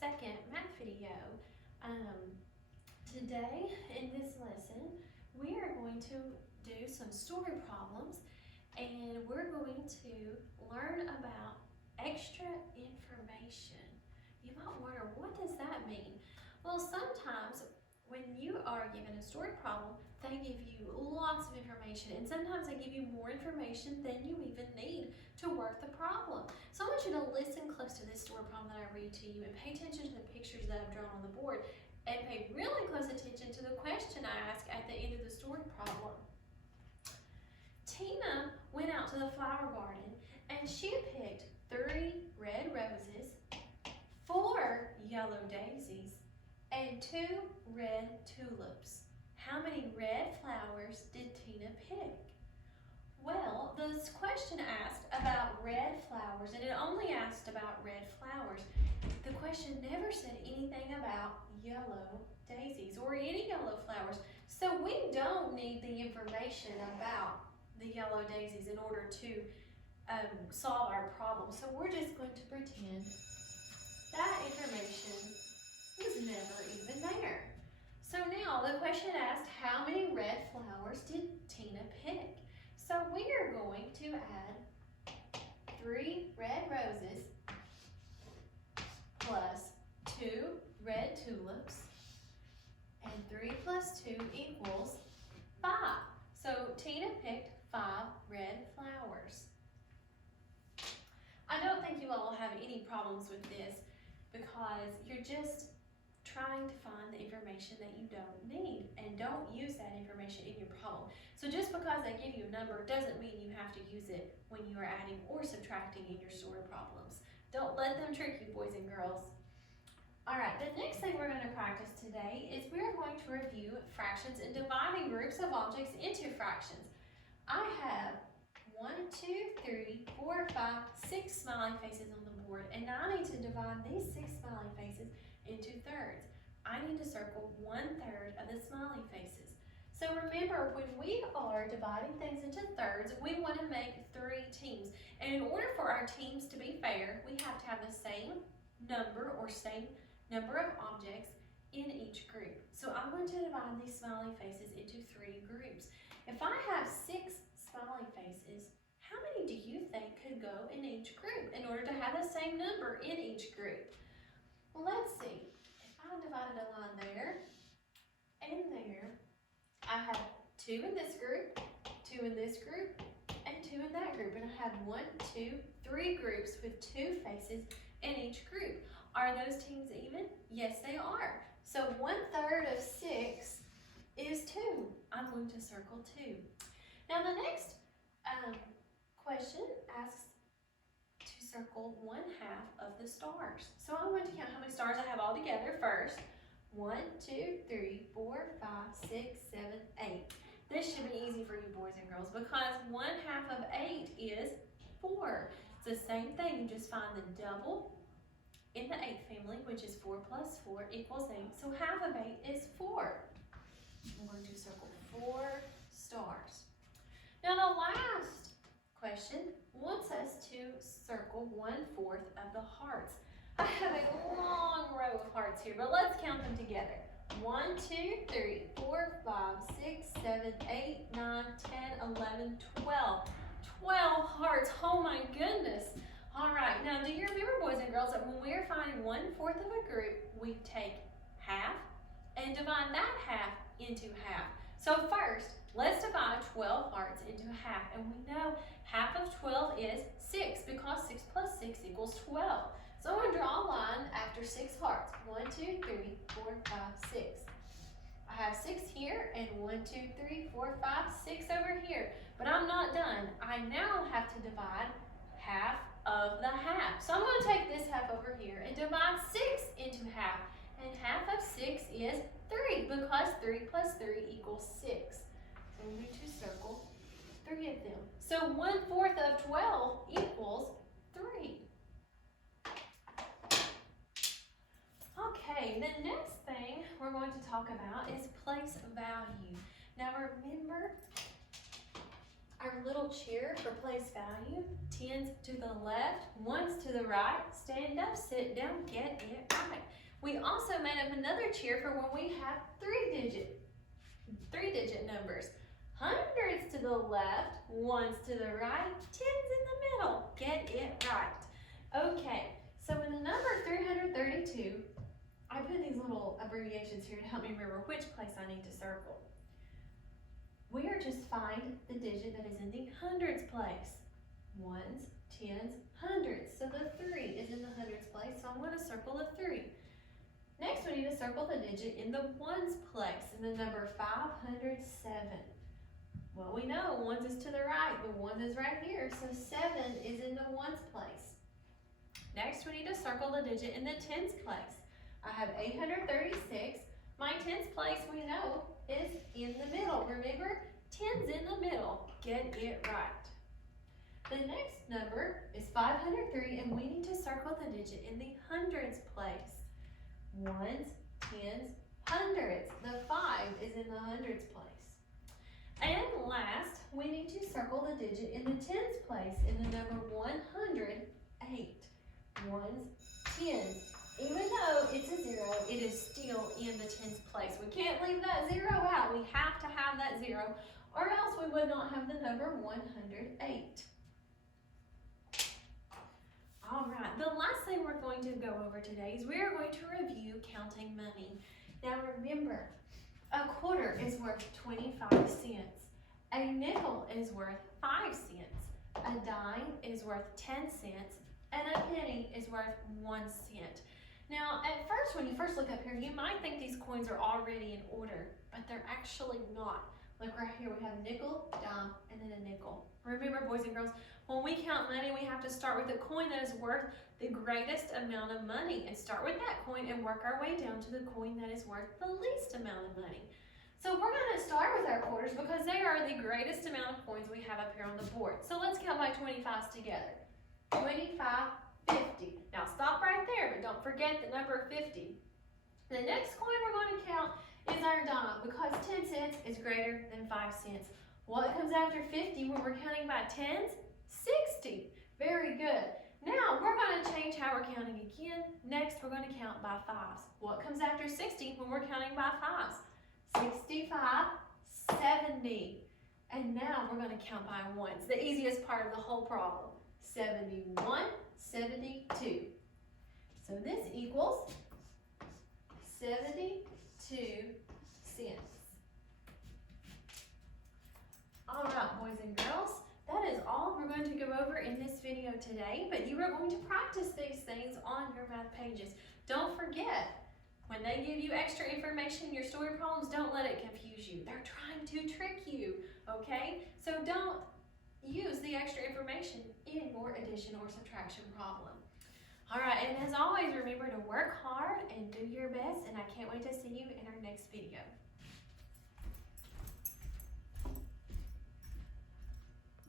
second math video. Today in this lesson, we are going to do some story problems, and we're going to learn about extra information. You might wonder, what does that mean? Well, sometimes when you are given a story problem, they give you lots of information, and sometimes they give you more information than you even need to work the problem. So I want you to listen close to this story problem that I read to you and pay attention to the pictures that I've drawn on the board, and pay really close attention to the question I ask at the end of the story problem. Tina went out to the flower garden and she picked 3 red roses, 4 yellow daisies, and 2 red tulips. How many red flowers did Tina pick? Well, this question asked about red flowers, and it only asked about red flowers. The question never said anything about yellow daisies or any yellow flowers. So we don't need the information about the yellow daisies in order to solve our problem. So we're just going to pretend that information was never even there. So now the question asked, how many red flowers did Tina pick? So we are going to add 3 red roses plus 2 red tulips, and 3 plus 2 equals 5. So Tina picked 5 red flowers. I don't think you all will have any problems with this because you're just trying to find the information that you don't need, and don't use that information in your problem. So just because they give you a number doesn't mean you have to use it when you are adding or subtracting in your story problems. Don't let them trick you, boys and girls. Alright, the next thing we're going to practice today is we're going to review fractions and dividing groups of objects into fractions. I have 1, 2, 3, 4, 5, 6 smiley faces on the board, and I need to divide these 6 smiley faces into thirds. I need to circle 1/3 of the smiley faces. So remember, when we are dividing things into thirds, we want to make 3 teams. And in order for our teams to be fair, we have to have the same number or same number of objects in each group. So I'm going to divide these smiley faces into 3 groups. If I have 6 smiley faces, how many do you think could go in each group in order to have the same number in each group? Well, let's see. If I divided a line there and there, I have 2 in this group, 2 in this group, and 2 in that group. And I have 1, 2, 3 groups with 2 faces in each group. Are those teams even? Yes, they are. So 1/3 of 6 is 2. I'm going to circle 2. Now the next question asks to circle 1/2 of the stars. So I'm going to count how many stars I have all together first. 1, 2, 3, 4, 5, 6, 7, 8. This should be easy for you boys and girls because 1/2 of 8 is 4. It's the same thing, you just find the double in the 8th family, which is 4 plus 4 equals 8. So 1/2 of 8 is 4. I'm going to circle 4 stars. Now the last question wants us to circle 1/4 of the hearts. I have a long row of hearts here, but let's count them together. 1, 2, 3, 4, 5, 6, 7, 8, 9, 10, 11, 12. 12 hearts, oh my goodness. All right, now do you remember, boys and girls, that when we're finding 1/4 of a group, we take half and divide that half into half. So first, let's divide 12 hearts into half, and we know half of 12 is 6 because 6 plus 6 equals 12. So I'm going to draw a line after 6 hearts. 1, 2, 3, 4, 5, 6. I have 6 here, and 1, 2, 3, 4, 5, 6 over here. But I'm not done. I now have to divide half of the half. So I'm going to take this half over here and divide 6 into half. And half of 6 is 3 because 3 plus 3 equals 6. So I'm going to circle 3 of them. So 1/4 of 12 equals 3. Okay, the next thing we're going to talk about is place value. Now remember, our little cheer for place value. 10s to the left, 1s to the right. Stand up, sit down, get it right. We also made up another cheer for when we have three-digit numbers. 100s to the left, 1s to the right, 10s in the middle. Get it right. Okay, so in the number 332, I put these little abbreviations here to help me remember which place I need to circle. We are just find the digit that is in the hundreds place. 1s, 10s, hundreds. So the 3 is in the hundreds place, so I'm going to circle the 3. Next, we need to circle the digit in the ones place, in the number 507. Well, we know 1s is to the right, the 1 is right here, so 7 is in the ones place. Next, we need to circle the digit in the tens place. I have 836. My tens place, we know, is in the middle. Remember, 10's in the middle. Get it right. The next number is 503, and we need to circle the digit in the hundreds place. 1s, 10s, hundreds. The 5 is in the hundreds place. And last, we need to circle the digit in the tens place in the number 108. 1s, 10s. Even though it's a 0, it is still in the tens place. We can't leave that 0 out. We have to have that 0, or else we would not have the number 108. All right, the last thing we're going to go over today is we are going to review counting money. Now remember, a quarter is worth 25 cents. A nickel is worth 5 cents. A dime is worth 10 cents. And a penny is worth 1 cent. Now, at first, when you first look up here, you might think these coins are already in order, but they're actually not. Look right here, we have nickel, dime, and then a nickel. Remember, boys and girls, when we count money, we have to start with a coin that is worth the greatest amount of money and start with that coin and work our way down to the coin that is worth the least amount of money. So we're going to start with our quarters because they are the greatest amount of coins we have up here on the board. So let's count by 25s together. 25, 50. Now stop right there, but don't forget the number 50. The next coin we're going to count is our dime because 10 cents is greater than 5 cents. What comes after 50 when we're counting by tens? 60. Very good. Now we're going to change how we're counting again. Next we're going to count by 5s. What comes after 60 when we're counting by 5s? 65, 70. And now we're going to count by 1s, the easiest part of the whole problem. 71, 72. So this equals 72 cents. All right, boys and girls, that is all we're going to go over in this video today, but you are going to practice these things on your math pages. Don't forget, when they give you extra information in your story problems, don't let it confuse you. They're trying to trick you, okay? So don't use the extra information in your addition or subtraction problem. All right, and as always, remember to work hard and do your best, and I can't wait to see you in our next video.